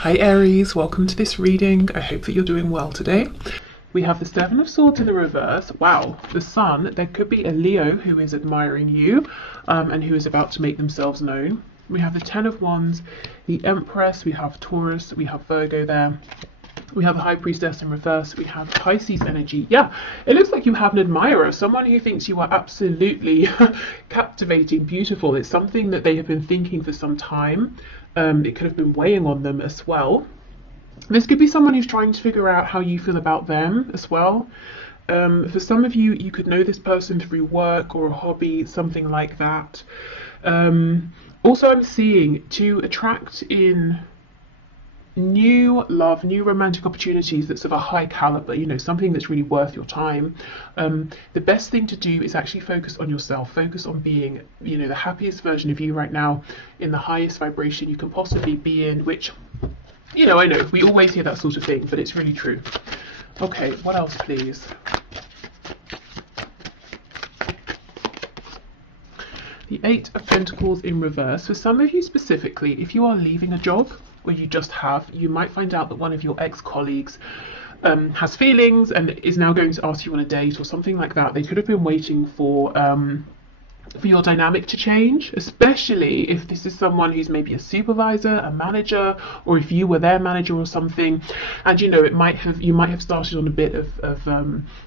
Hi Aries, welcome to this reading. I hope that you're doing well today. We have the Seven of Swords in the reverse. Wow, the Sun. There could be a Leo who is admiring you and who is about to make themselves known. We have the Ten of Wands, the Empress, we have Taurus, we have Virgo there. We have the High Priestess in reverse. We have Pisces energy. Yeah, it looks like you have an admirer, someone who thinks you are absolutely captivating, beautiful. It's something that they have been thinking for some time. It could have been weighing on them as well. This could be someone who's trying to figure out how you feel about them as well. For some of you, you could know this person through work or a hobby, something like that. Also, I'm seeing to attract in new love, new romantic opportunities that's of a high caliber, you know, something that's really worth your time. The best thing to do is actually focus on yourself, focus on being, you know, the happiest version of you right now, in the highest vibration you can possibly be in, which, you know, I know we always hear that sort of thing, but it's really true. Okay, what else, please? The Eight of Pentacles in reverse. For some of you specifically, if you are leaving a job, or you just have, you might find out that one of your ex-colleagues has feelings and is now going to ask you on a date or something like that. They could have been waiting for your dynamic to change, especially if this is someone who's maybe a supervisor, a manager, or if you were their manager or something. And you know, you might have started on a bit of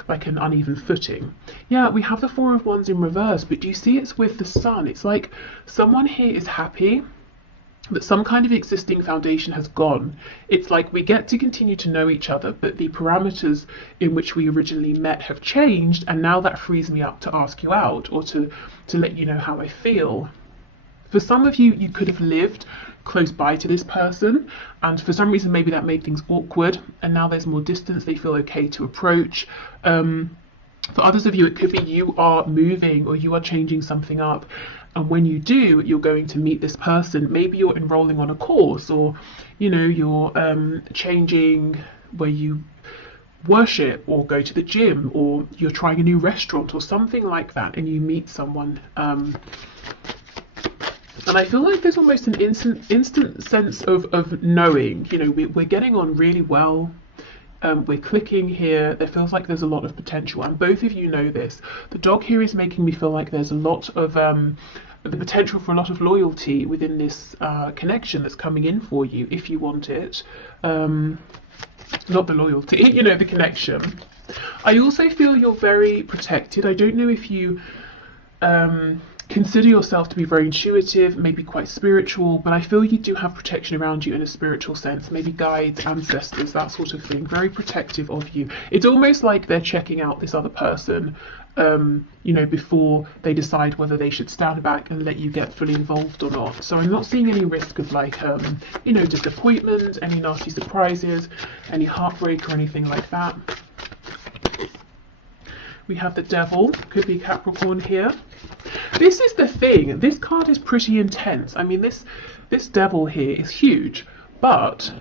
like an uneven footing. Yeah, we have the Four of Wands in reverse, but do you see it's with the Sun? It's like someone here is happy that some kind of existing foundation has gone. It's like we get to continue to know each other, but the parameters in which we originally met have changed, and now that frees me up to ask you out or to let you know how I feel. For some of you, you could have lived close by to this person, and for some reason maybe that made things awkward, and now there's more distance, they feel okay to approach. For others of you, it could be you are moving or you are changing something up, and when you do, you're going to meet this person. Maybe you're enrolling on a course, or you know, you're changing where you worship or go to the gym, or you're trying a new restaurant or something like that, and you meet someone. And I feel like there's almost an instant sense of knowing, you know, we're getting on really well. We're clicking here. There feels like there's a lot of potential, and both of you know this. The dog here is making me feel like there's a lot of the potential for a lot of loyalty within this connection that's coming in for you, if you want it. Not the loyalty, you know, the connection. I also feel you're very protected. I don't know if you consider yourself to be very intuitive, maybe quite spiritual, but I feel you do have protection around you in a spiritual sense, maybe guides, ancestors, that sort of thing, very protective of you. It's almost like they're checking out this other person, you know, before they decide whether they should stand back and let you get fully involved or not. So I'm not seeing any risk of like, you know, disappointment, any nasty surprises, any heartbreak or anything like that. We have the Devil, could be Capricorn here. This is the thing, this card is pretty intense. I mean, this Devil here is huge, but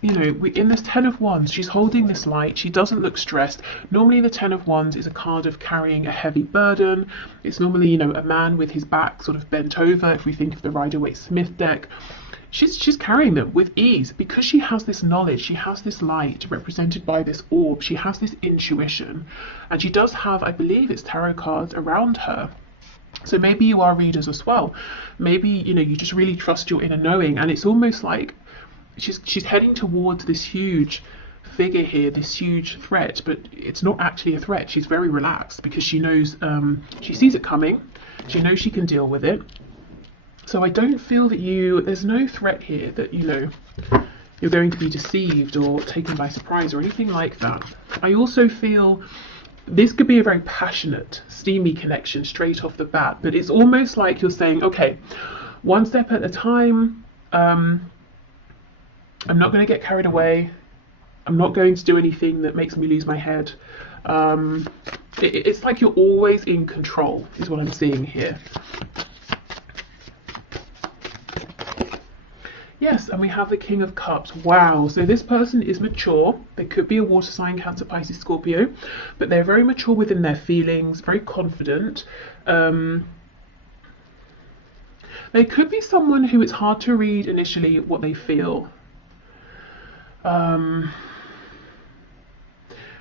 you know, in this Ten of Wands, she's holding this light. She doesn't look stressed. Normally the Ten of Wands is a card of carrying a heavy burden. It's normally, you know, a man with his back sort of bent over, if we think of the Rider-Waite-Smith deck. She's carrying them with ease because she has this knowledge, she has this light represented by this orb, she has this intuition, and she does have, I believe it's tarot cards around her. So maybe you are readers as well. Maybe, you know, you just really trust your inner knowing, and it's almost like she's heading towards this huge figure here, this huge threat, but it's not actually a threat. She's very relaxed because she knows, she sees it coming, she knows she can deal with it. So I don't feel that there's no threat here that, you know, you're going to be deceived or taken by surprise or anything like that. I also feel this could be a very passionate, steamy connection straight off the bat, but it's almost like you're saying, okay, one step at a time. I'm not going to get carried away. I'm not going to do anything that makes me lose my head. It's like you're always in control, is what I'm seeing here. Yes, and we have the King of Cups. Wow, so this person is mature. They could be a water sign, Cancer, Pisces, Scorpio, but they're very mature within their feelings, very confident. They could be someone who it's hard to read initially what they feel.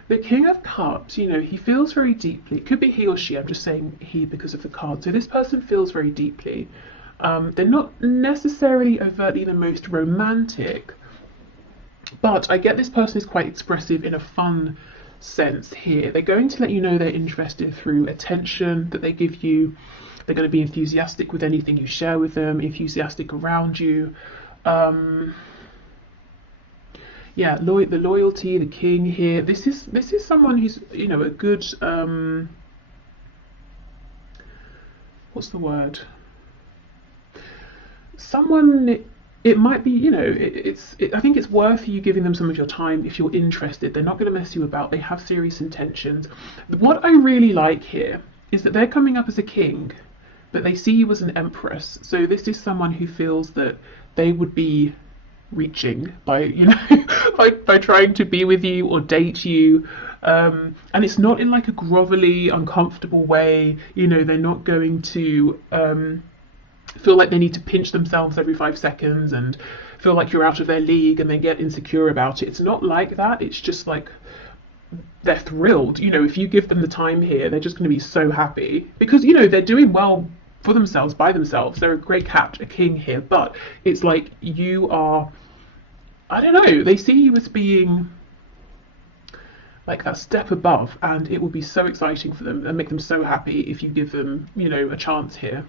The King of Cups, you know, he feels very deeply. It could be he or she. I'm just saying he because of the card. So this person feels very deeply. They're not necessarily overtly the most romantic, but I get this person is quite expressive in a fun sense here. They're going to let you know they're interested through attention that they give you. They're going to be enthusiastic with anything you share with them, enthusiastic around you. Yeah, the loyalty, the king here. This is someone who's, you know, a good what's the word? Someone. It might be, you know, I think it's worth you giving them some of your time if you're interested. They're not going to mess you about. They have serious intentions. What I really like here is that they're coming up as a king, but they see you as an empress. So this is someone who feels that they would be reaching by, you know, by trying to be with you or date you. And it's not in like a grovelly, uncomfortable way. You know, they're not going to feel like they need to pinch themselves every 5 seconds and feel like you're out of their league and they get insecure about it. It's not like that. It's just like they're thrilled. You know, if you give them the time here, they're just going to be so happy because, you know, they're doing well for themselves, by themselves. They're a great cat, a king here, but it's like you are, I don't know, they see you as being like that step above, and it will be so exciting for them and make them so happy if you give them, you know, a chance here.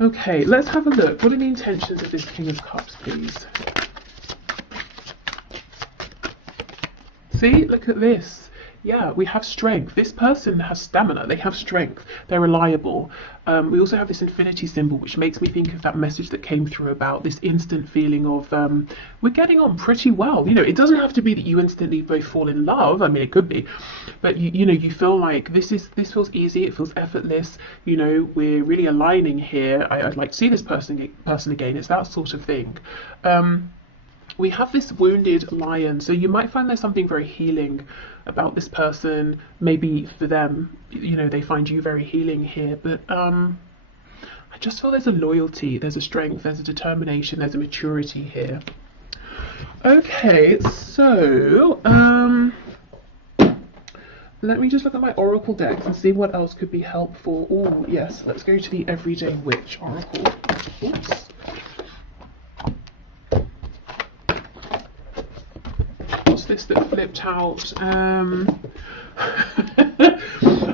Okay, let's have a look. What are the intentions of this King of Cups, please? See, look at this. Yeah, we have strength. This person has stamina. They have strength. They're reliable. We also have this infinity symbol, which makes me think of that message that came through about this instant feeling of we're getting on pretty well. You know, it doesn't have to be that you instantly both fall in love. I mean, it could be, but you know, you feel like this feels easy. It feels effortless. You know, we're really aligning here. I'd like to see this person again. It's that sort of thing. We have this wounded lion, so you might find there's something very healing about this person. Maybe for them, you know, they find you very healing here, but I just feel there's a loyalty, there's a strength, there's a determination, there's a maturity here. Okay, so let me just look at my oracle decks and see what else could be helpful. Oh yes, let's go to the Everyday Witch oracle. Oops. This that flipped out.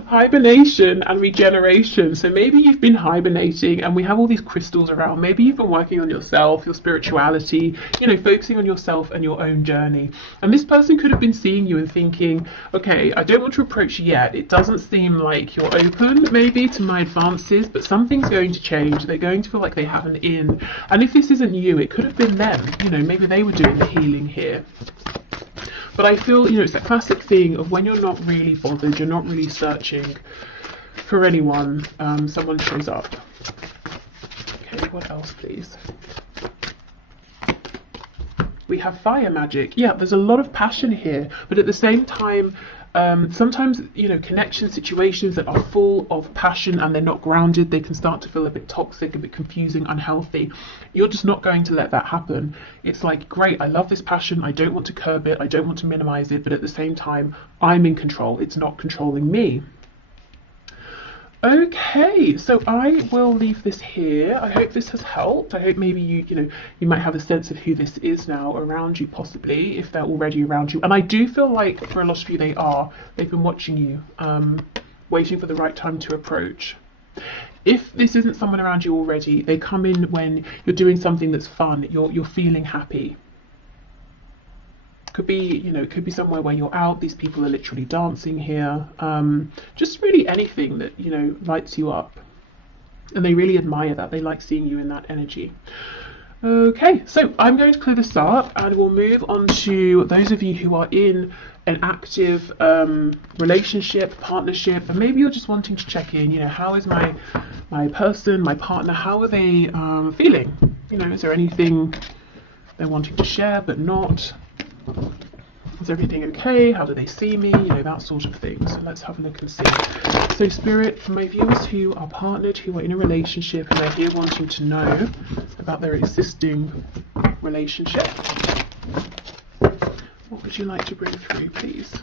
Hibernation and regeneration. So maybe you've been hibernating and we have all these crystals around. Maybe you've been working on yourself, your spirituality, you know, focusing on yourself and your own journey. And this person could have been seeing you and thinking, okay, I don't want to approach you yet. It doesn't seem like you're open maybe to my advances, but something's going to change. They're going to feel like they have an in. And if this isn't you, it could have been them. You know, maybe they were doing the healing here. But I feel, you know, it's that classic thing of when you're not really bothered, you're not really searching for anyone, someone shows up. Okay, what else, please? We have fire magic. Yeah, there's a lot of passion here, but at the same time, sometimes, you know, connection situations that are full of passion and they're not grounded, they can start to feel a bit toxic, a bit confusing, unhealthy. You're just not going to let that happen. It's like, great, I love this passion, I don't want to curb it, I don't want to minimize it, but at the same time, I'm in control. It's not controlling me. Okay, so I will leave this here. I hope this has helped. I hope maybe you might have a sense of who this is now around you, possibly, if they're already around you. And I do feel like for a lot of you, they've been watching you, waiting for the right time to approach. If this isn't someone around you already, they come in when you're doing something that's fun, you're feeling happy. Could be, you know, it could be somewhere where you're out, these people are literally dancing here, just really anything that, you know, lights you up. And they really admire that, they like seeing you in that energy. Okay, so I'm going to clear this up and we'll move on to those of you who are in an active relationship, partnership, and maybe you're just wanting to check in, you know, how is my person, my partner, how are they feeling? You know, is there anything they're wanting to share but not? Is everything okay? How do they see me? You know, that sort of thing. So let's have a look and see. So Spirit, for my viewers who are partnered, who are in a relationship, and they're here wanting to know about their existing relationship, what would you like to bring through, please?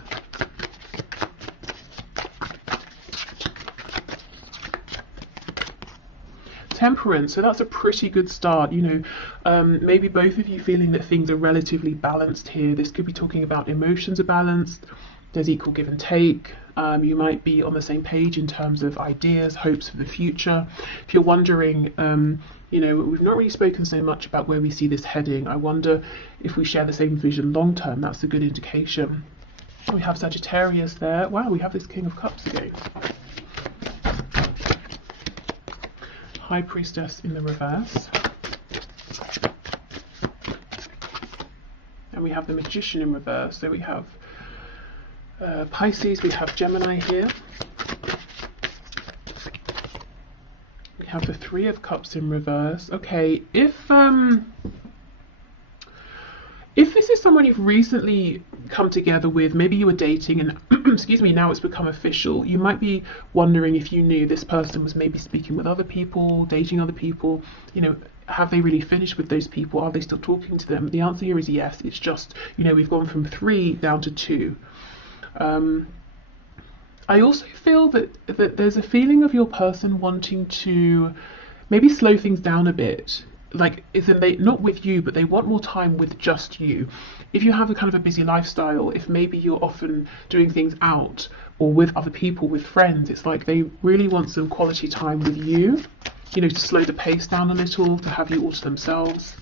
Temperance, so that's a pretty good start. You know, maybe both of you feeling that things are relatively balanced here. This could be talking about emotions are balanced, there's equal give and take. You might be on the same page in terms of ideas, hopes for the future. If you're wondering, you know, we've not really spoken so much about where we see this heading. I wonder if we share the same vision long term. That's a good indication. We have Sagittarius there. Wow, we have this King of Cups again. High Priestess in the reverse. And we have the Magician in reverse. So we have Pisces, we have Gemini here. We have the Three of Cups in reverse. Okay, if this is someone you've recently come together with, maybe you were dating and excuse me, now it's become official, you might be wondering if you knew this person was maybe speaking with other people, dating other people, you know, have they really finished with those people? Are they still talking to them? The answer here is yes. It's just, you know, we've gone from 3 down to 2. I also feel that there's a feeling of your person wanting to maybe slow things down a bit. Like, isn't they not with you, but they want more time with just you. If you have a kind of a busy lifestyle, if maybe you're often doing things out or with other people, with friends, it's like they really want some quality time with you, you know, to slow the pace down a little, to have you all to themselves.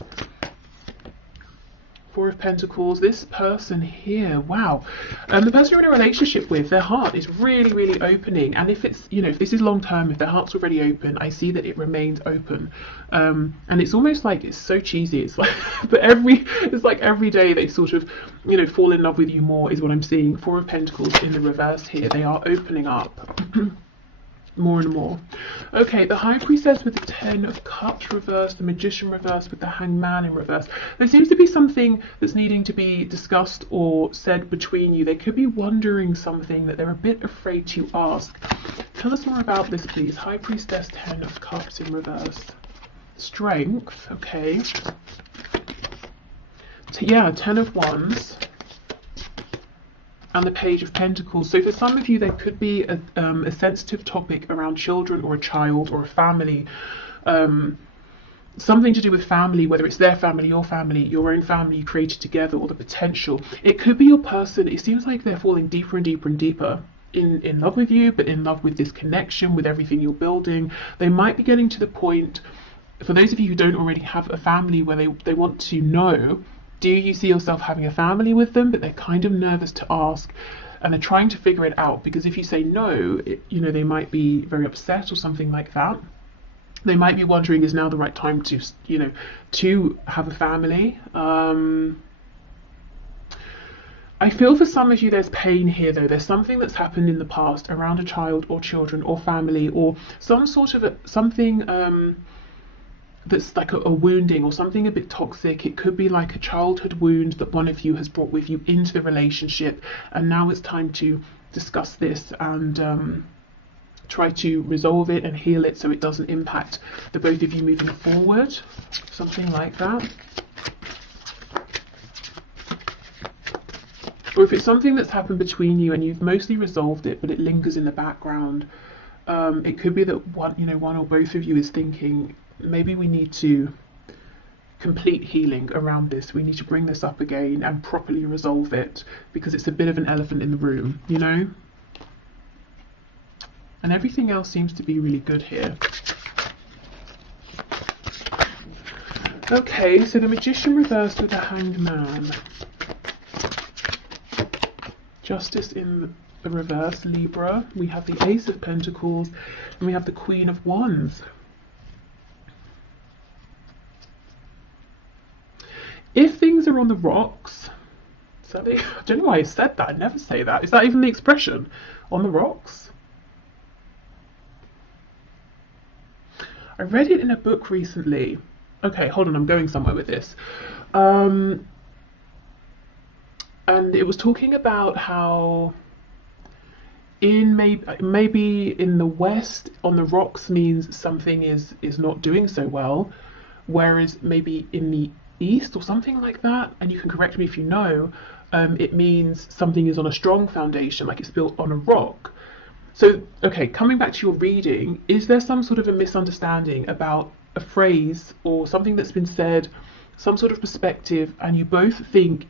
Four of Pentacles, this person here, wow. The person you're in a relationship with, their heart is really, really opening. And if it's, you know, if this is long term, if their heart's already open, I see that it remains open. And it's almost like, it's so cheesy. It's like, but it's like every day they sort of, you know, fall in love with you more is what I'm seeing. Four of Pentacles in the reverse here. They are opening up. More and more. Okay, the High Priestess with the Ten of Cups reversed, the Magician reversed with the Hanged Man in reverse. There seems to be something that's needing to be discussed or said between you. They could be wondering something that they're a bit afraid to ask. Tell us more about this, please. High Priestess, Ten of Cups in reverse. Strength, okay. Yeah, Ten of Wands. And the Page of Pentacles. So for some of you, there could be a sensitive topic around children or a child or a family. Something to do with family, whether it's their family, your own family you created together, or the potential. It could be your person. It seems like they're falling deeper and deeper and deeper in love with you, but in love with this connection, with everything you're building. They might be getting to the point, for those of you who don't already have a family, where they want to know, do you see yourself having a family with them? But they're kind of nervous to ask, and they're trying to figure it out, because if you say no, you know, they might be very upset or something like that. They might be wondering, is now the right time to, you know, to have a family? I feel for some of you there's pain here though. There's something that's happened in the past around a child or children or family, or some sort of something that's like a wounding or something a bit toxic. It could be like a childhood wound that one of you has brought with you into the relationship, and now it's time to discuss this and try to resolve it and heal it so it doesn't impact the both of you moving forward. Something like that. Or if it's something that's happened between you and you've mostly resolved it, but it lingers in the background, it could be that one or both of you is thinking, maybe we need to complete healing around this. We need to bring this up again and properly resolve it, because it's a bit of an elephant in the room, you know? And everything else seems to be really good here. Okay, so the Magician reversed with the Hanged Man. Justice in the reverse, Libra. We have the Ace of Pentacles, and we have the Queen of Wands. If things are on the rocks, I don't know why I said that. I never say that. Is that even the expression? On the rocks? I read it in a book recently. Okay, hold on, I'm going somewhere with this. And it was talking about how in maybe in the west on the rocks means something is not doing so well, whereas maybe in the east or something like that, and you can correct me if you know, it means something is on a strong foundation, like it's built on a rock. So okay, coming back to your reading, is there some sort of a misunderstanding about a phrase or something that's been said, some sort of perspective, and you both think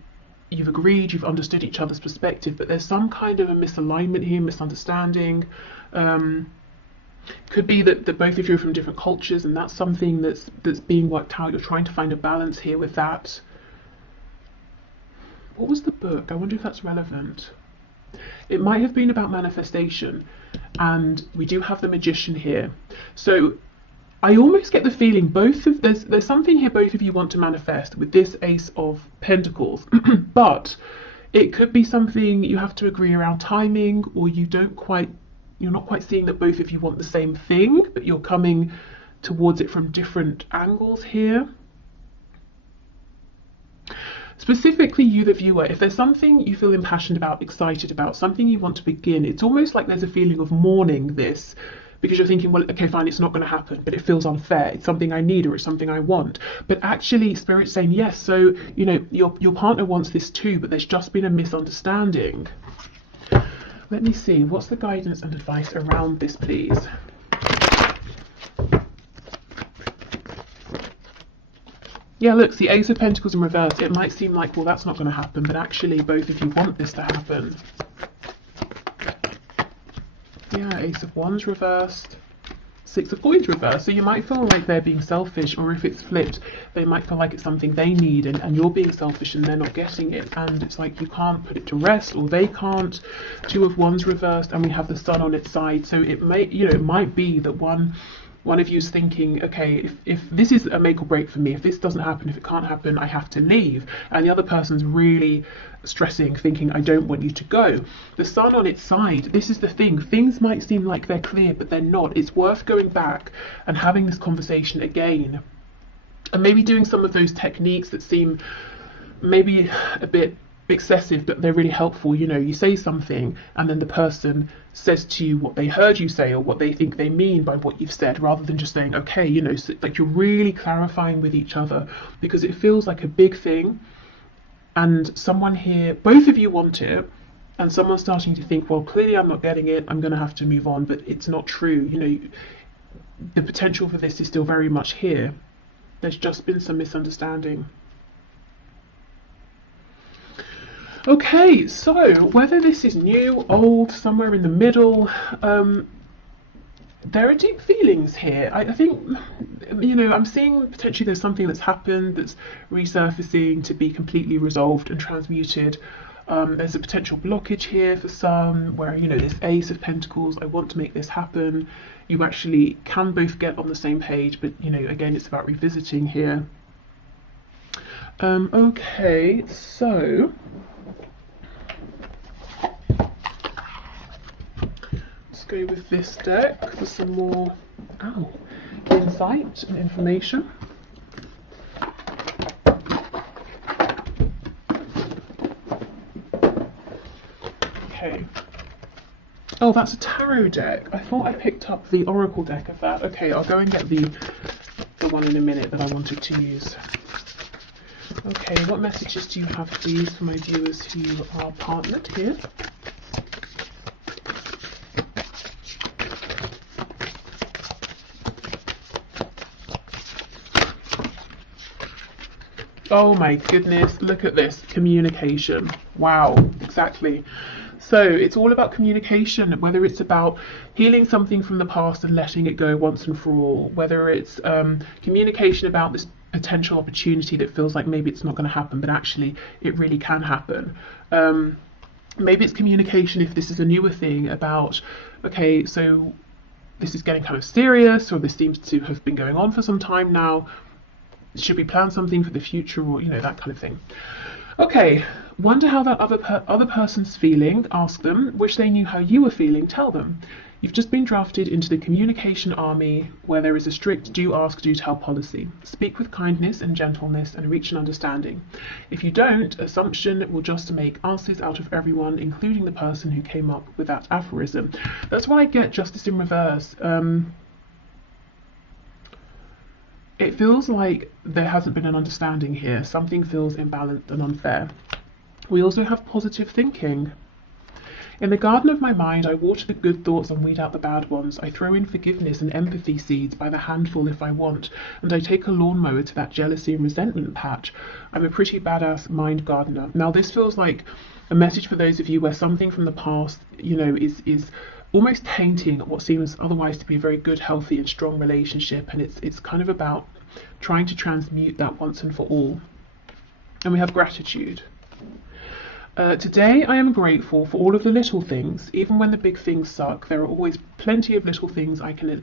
you've agreed, you've understood each other's perspective, but there's some kind of a misalignment here, misunderstanding. Could be that both of you are from different cultures, and that's something that's being worked out. You're trying to find a balance here with that. What was the book? I wonder if that's relevant. It might have been about manifestation, and we do have the Magician here. So I almost get the feeling there's something here both of you want to manifest with this Ace of Pentacles, but it could be something you have to agree around timing, or you're not quite seeing that both of you want the same thing, but you're coming towards it from different angles here. Specifically you, the viewer, if there's something you feel impassioned about, excited about, something you want to begin, it's almost like there's a feeling of mourning this, because you're thinking, well, okay, fine, it's not going to happen, but it feels unfair. It's something I need, or it's something I want. But actually, Spirit's saying, yes, so, you know, your partner wants this too, but there's just been a misunderstanding. Let me see, what's the guidance and advice around this, please? Yeah, look, the Ace of Pentacles in reverse. It might seem like, well, that's not going to happen, but actually both of you want this to happen. Yeah, Ace of Wands reversed, Six of Coins reversed. So you might feel like they're being selfish, or if it's flipped, they might feel like it's something they need, and you're being selfish and they're not getting it. And it's like you can't put it to rest, or they can't. Two of Wands reversed, and we have the Sun on its side. So it may, you know, it might be that one of you is thinking, okay, if this is a make or break for me, if this doesn't happen, if it can't happen, I have to leave. And the other person's really stressing, thinking, I don't want you to go. The Sun on its side, this is the thing, things might seem like they're clear, but they're not. It's worth going back and having this conversation again, and maybe doing some of those techniques that seem maybe a bit excessive, but they're really helpful. You know, you say something and then the person says to you what they heard you say, or what they think they mean by what you've said, rather than just saying, okay, you know, so, like, you're really clarifying with each other, because it feels like a big thing, and someone here, both of you want it, and someone's starting to think, well, clearly I'm not getting it, I'm going to have to move on. But it's not true. You know, the potential for this is still very much here. There's just been some misunderstanding. Okay, so whether this is new, old, somewhere in the middle, there are deep feelings here. I think, you know, I'm seeing potentially there's something that's happened that's resurfacing to be completely resolved and transmuted. There's a potential blockage here for some, where, you know, this Ace of Pentacles, I want to make this happen. You actually can both get on the same page, but, you know, again, it's about revisiting here. Okay, so go with this deck for some more insight and information. Okay. Oh, that's a tarot deck. I thought I picked up the oracle deck of that. Okay, I'll go and get the one in a minute that I wanted to use. Okay, what messages do you have, please, for my viewers who are partnered here? Oh my goodness, look at this, communication. Wow, exactly. So it's all about communication, whether it's about healing something from the past and letting it go once and for all, whether it's communication about this potential opportunity that feels like maybe it's not going to happen, but actually it really can happen. Maybe it's communication, if this is a newer thing, about, okay, so this is getting kind of serious, or this seems to have been going on for some time now. Should we plan something for the future, or, you know, that kind of thing. Okay, wonder how that other person's feeling. Ask them. Wish they knew how you were feeling. Tell them. You've just been drafted into the communication army, where there is a strict do ask, do tell policy. Speak with kindness and gentleness and reach an understanding. If you don't, assumption will just make asses out of everyone, including the person who came up with that aphorism. That's why I get Justice in reverse. It feels like there hasn't been an understanding here. Something feels imbalanced and unfair. We also have positive thinking. In the garden of my mind, I water the good thoughts and weed out the bad ones. I throw in forgiveness and empathy seeds by the handful if I want, and I take a lawnmower to that jealousy and resentment patch. I'm a pretty badass mind gardener. Now, this feels like a message for those of you where something from the past, you know, is almost tainting what seems otherwise to be a very good, healthy and strong relationship, and it's kind of about trying to transmute that once and for all. And we have gratitude. Today I am grateful for all of the little things. Even when the big things suck, there are always plenty of little things I can be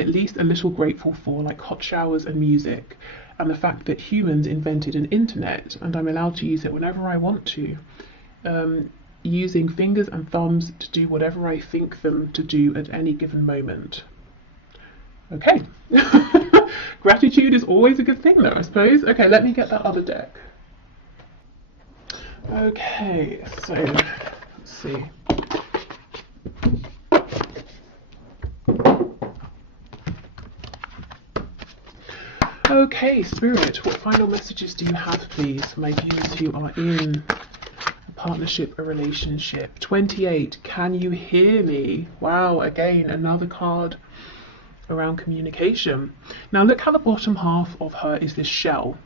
at least a little grateful for, like hot showers and music, and the fact that humans invented an internet and I'm allowed to use it whenever I want to. Using fingers and thumbs to do whatever I think them to do at any given moment. Okay. Gratitude is always a good thing though, I suppose. Okay, let me get that other deck. Okay, so let's see. Okay, Spirit, what final messages do you have, please, for my viewers who are in partnership or relationship? 28, can you hear me? Wow, again, another card around communication. Now look how the bottom half of her is this shell.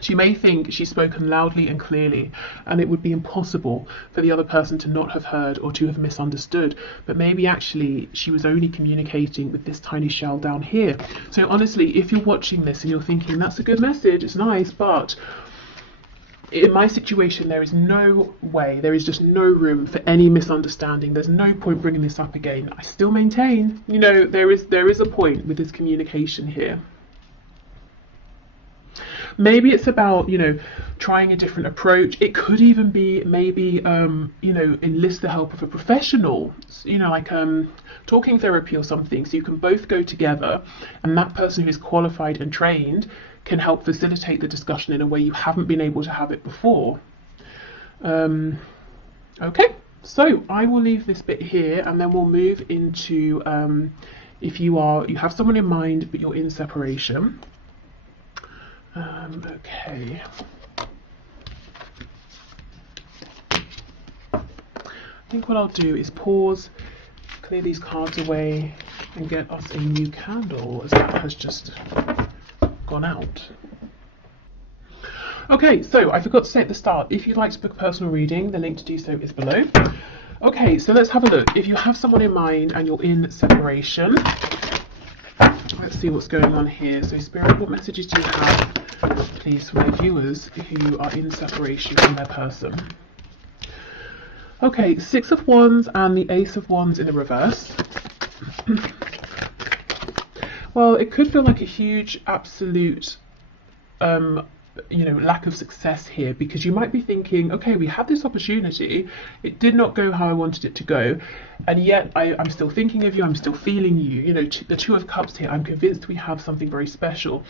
She may think she's spoken loudly and clearly, and it would be impossible for the other person to not have heard or to have misunderstood, but maybe actually she was only communicating with this tiny shell down here. So honestly, if you're watching this and you're thinking, that's a good message, it's nice, but in my situation, there is no way, there is just no room for any misunderstanding. There's no point bringing this up again. I still maintain, you know, there is a point with this communication here. Maybe it's about, you know, trying a different approach. It could even be maybe, you know, enlist the help of a professional, you know, like talking therapy or something, so you can both go together and that person who is qualified and trained can help facilitate the discussion in a way you haven't been able to have it before. Okay, so I will leave this bit here and then we'll move into if you have someone in mind but you're in separation. Okay. I think what I'll do is pause, clear these cards away, and get us a new candle, as that has just gone out. Okay, so I forgot to say at the start, if you'd like to book a personal reading, the link to do so is below. Okay, so let's have a look. If you have someone in mind and you're in separation, let's see what's going on here. So Spirit, what messages do you have, please, for my viewers who are in separation from their person? Okay, 6 of Wands and the Ace of Wands in the reverse. Well, it could feel like a huge, absolute, you know, lack of success here, because you might be thinking, okay, we had this opportunity, it did not go how I wanted it to go, and yet I'm still thinking of you, I'm still feeling you. You know, the Two of Cups here, I'm convinced we have something very special.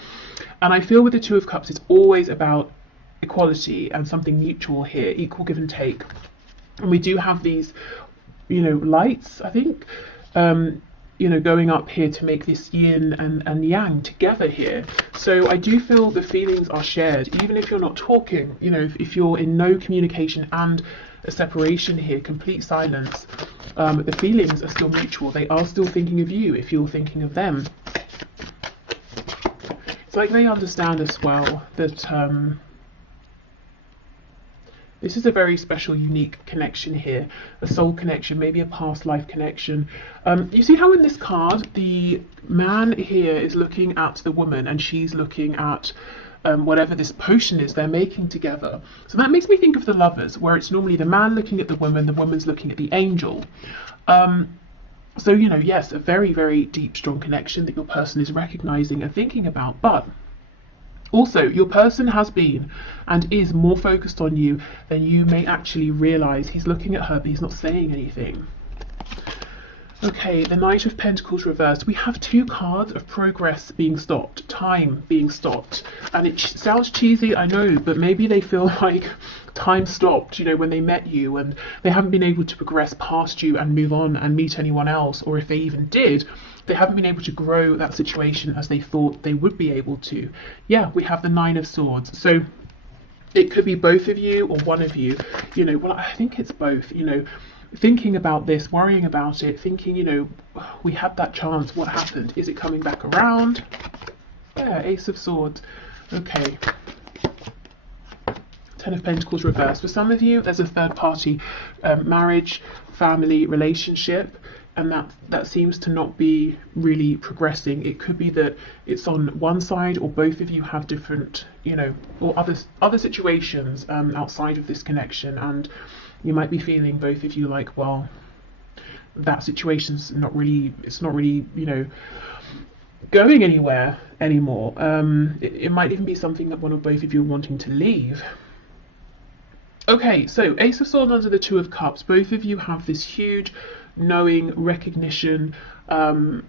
And I feel with the Two of Cups, it's always about equality and something mutual here, equal give and take. And we do have these, you know, lights, I think, you know, going up here to make this yin and yang together here. So I do feel the feelings are shared, even if you're not talking. You know, if you're in no communication and a separation here, complete silence, the feelings are still mutual. They are still thinking of you if you're thinking of them. It's like they understand as well that this is a very special, unique connection here, a soul connection, maybe a past life connection. You see how in this card, the man here is looking at the woman and she's looking at whatever this potion is they're making together. So that makes me think of the Lovers, where it's normally the man looking at the woman's looking at the angel. So, you know, yes, a very, very deep, strong connection that your person is recognizing and thinking about, but also, your person has been and is more focused on you than you may actually realize. He's looking at her, but he's not saying anything. Okay, the Knight of Pentacles reversed. We have two cards of progress being stopped, time being stopped. And it sounds cheesy, I know, but maybe they feel like time stopped, you know, when they met you and they haven't been able to progress past you and move on and meet anyone else. Or if they even did, they haven't been able to grow that situation as they thought they would be able to. Yeah, we have the Nine of Swords. So it could be both of you or one of you, you know, well, I think it's both, you know, thinking about this, worrying about it, thinking, you know, we had that chance, what happened? Is it coming back around? Yeah, Ace of Swords. Okay. Ten of Pentacles reversed. For some of you, there's a third party marriage, family, relationship, and that seems to not be really progressing. It could be that it's on one side, or both of you have different, you know, or other situations outside of this connection, and you might be feeling, both of you, like, well, that situation's not really, it's not really, you know, going anywhere anymore. It might even be something that one or both of you are wanting to leave. Okay, so Ace of Swords under the Two of Cups. Both of you have this huge knowing, recognition, and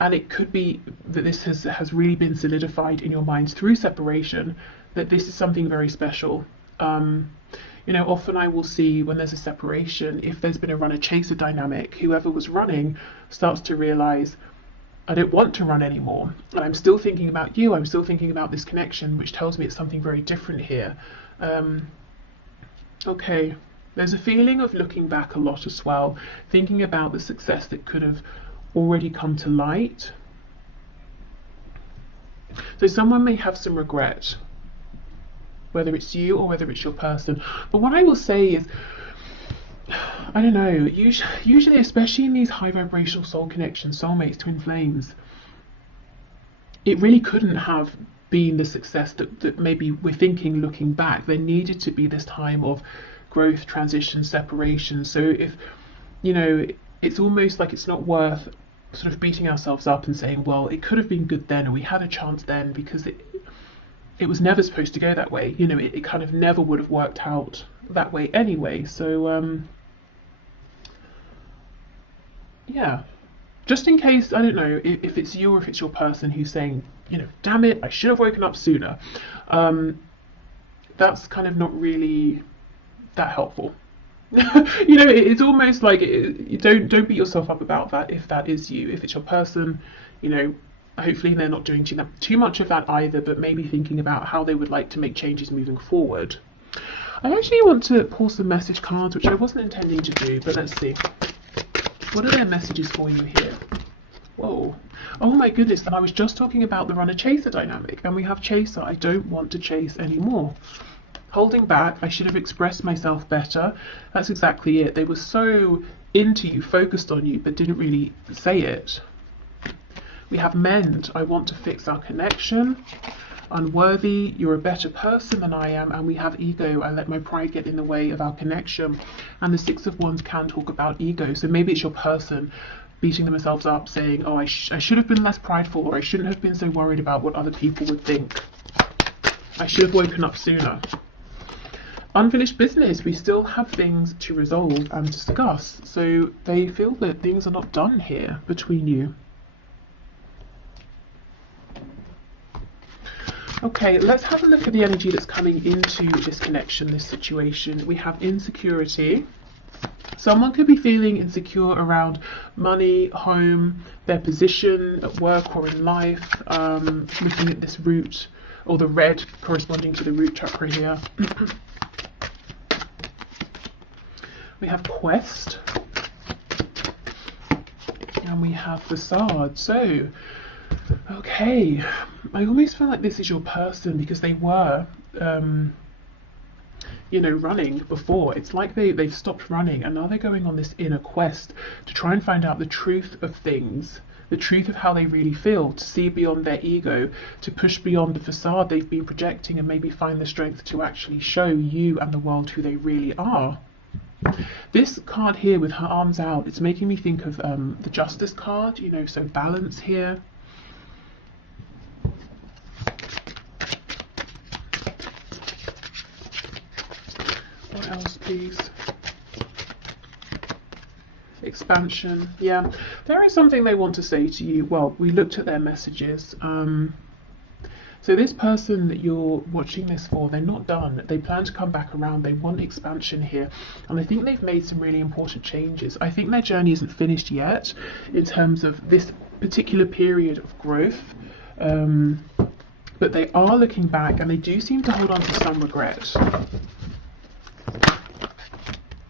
it could be that this has really been solidified in your minds through separation, that this is something very special. You know, often I will see when there's a separation, if there's been a runner-chaser dynamic, whoever was running starts to realize, I don't want to run anymore. And I'm still thinking about you, I'm still thinking about this connection, which tells me it's something very different here. Okay, there's a feeling of looking back a lot as well, thinking about the success that could have already come to light. So someone may have some regret, whether it's you or whether it's your person. But what I will say is, I don't know, usually, especially in these high vibrational soul connections, soulmates, twin flames, it really couldn't have been the success that maybe we're thinking looking back. There needed to be this time of growth, transition, separation. So if, you know, it's almost like it's not worth sort of beating ourselves up and saying, well, it could have been good then, or we had a chance then, because it was never supposed to go that way. You know, it kind of never would have worked out that way anyway. So yeah, just in case, I don't know, if it's you or if it's your person who's saying, you know, damn it, I should have woken up sooner. That's kind of not really that helpful. You know, it's almost like you don't beat yourself up about that if that is you. If it's your person, you know, hopefully they're not doing too much of that either, but maybe thinking about how they would like to make changes moving forward. I actually want to pull some message cards, which I wasn't intending to do, but let's see. What are their messages for you here? Whoa. Oh my goodness, and I was just talking about the runner-chaser dynamic, and we have chaser. I don't want to chase anymore. Holding back, I should have expressed myself better. That's exactly it. They were so into you, focused on you, but didn't really say it. We have mend. I want to fix our connection. Unworthy, you're a better person than I am. And we have ego. I let my pride get in the way of our connection. And the Six of Wands can talk about ego. So maybe it's your person beating themselves up, saying, oh, I should have been less prideful, or I shouldn't have been so worried about what other people would think. I should have woken up sooner. Unfinished business. We still have things to resolve and discuss. So they feel that things are not done here between you. Okay, let's have a look at the energy that's coming into this connection, this situation. We have insecurity. Someone could be feeling insecure around money, home, their position at work or in life. Looking at this root, or the red corresponding to the root chakra here. We have quest. And we have facade. So, okay, I almost feel like this is your person, because they were, you know, running before. It's like they've stopped running, and now they're going on this inner quest to try and find out the truth of things, the truth of how they really feel, to see beyond their ego, to push beyond the facade they've been projecting, and maybe find the strength to actually show you and the world who they really are. This card here with her arms out, it's making me think of the Justice card, you know, so balance here. What else, please? expansion. Yeah, there is something they want to say to you. Well, we looked at their messages. So this person that you're watching this for, they're not done. They plan to come back around. They want expansion here. And I think they've made some really important changes. I think their journey isn't finished yet in terms of this particular period of growth. But they are looking back, and they do seem to hold on to some regret.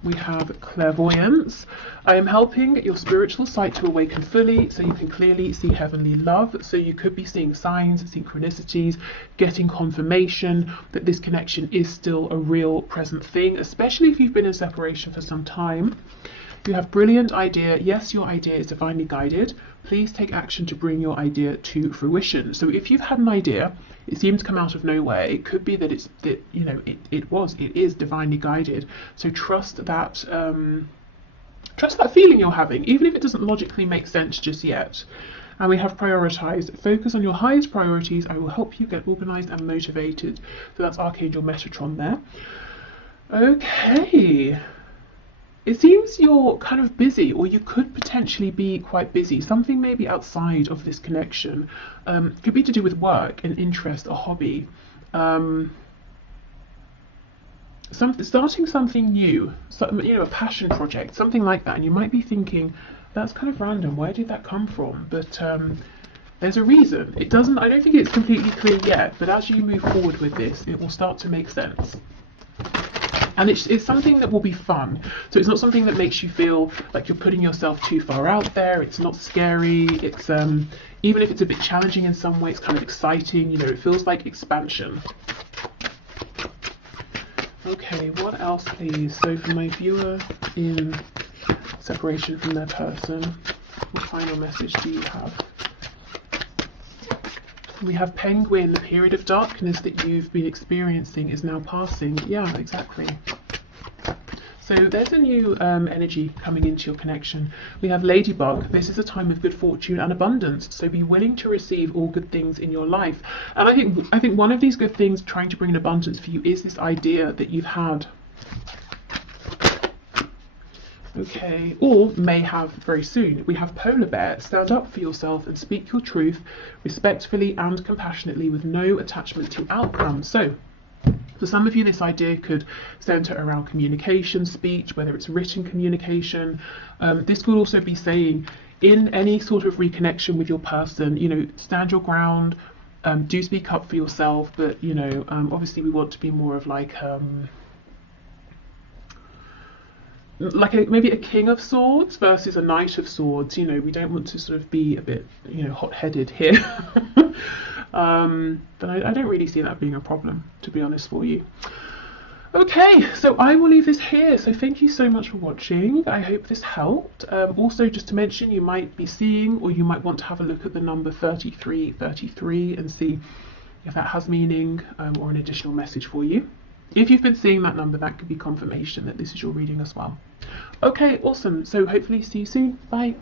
We have clairvoyance. I am helping your spiritual sight to awaken fully so you can clearly see heavenly love. So you could be seeing signs, synchronicities, getting confirmation that this connection is still a real present thing, especially if you've been in separation for some time. You have brilliant idea. Yes, your idea is divinely guided. Please take action to bring your idea to fruition. So if you've had an idea, it seems to come out of nowhere. It could be that it is divinely guided. So trust that feeling you're having, even if it doesn't logically make sense just yet. And we have prioritized. Focus on your highest priorities. I will help you get organized and motivated. So that's Archangel Metatron there. Okay. It seems you're kind of busy, or you could potentially be quite busy. Something maybe outside of this connection. Could be to do with work, an interest, a hobby. Starting something new, a passion project, something like that. And you might be thinking, that's kind of random. Where did that come from? But there's a reason. I don't think it's completely clear yet, but as you move forward with this, it will start to make sense. And it's something that will be fun. So it's not something that makes you feel like you're putting yourself too far out there. It's not scary. It's even if it's a bit challenging in some way, it's kind of exciting. It feels like expansion. Okay, what else, please? So for my viewer in separation from their person, what final message do you have? We have Penguin. The period of darkness that you've been experiencing is now passing. Yeah, exactly. So there's a new energy coming into your connection. We have Ladybug. This is a time of good fortune and abundance. So be willing to receive all good things in your life. And I think one of these good things trying to bring an abundance for you is this idea that you've had. Okay, or may have very soon. We have Polar Bear. Stand up for yourself and speak your truth respectfully and compassionately with no attachment to outcome. So for some of you, this idea could center around communication, speech, whether it's written communication. This could also be saying in any sort of reconnection with your person, stand your ground, do speak up for yourself, but obviously we want to be more of maybe a king of swords versus a knight of swords. We don't want to sort of be a bit hot-headed here. But I don't really see that being a problem, to be honest, for you. Okay, so I will leave this here. So thank you so much for watching. I hope this helped. Also, just to mention, you might be seeing, or you might want to have a look at the number 3333 and see if that has meaning or an additional message for you. If you've been seeing that number, that could be confirmation that this is your reading as well. Okay, awesome. So hopefully see you soon. Bye.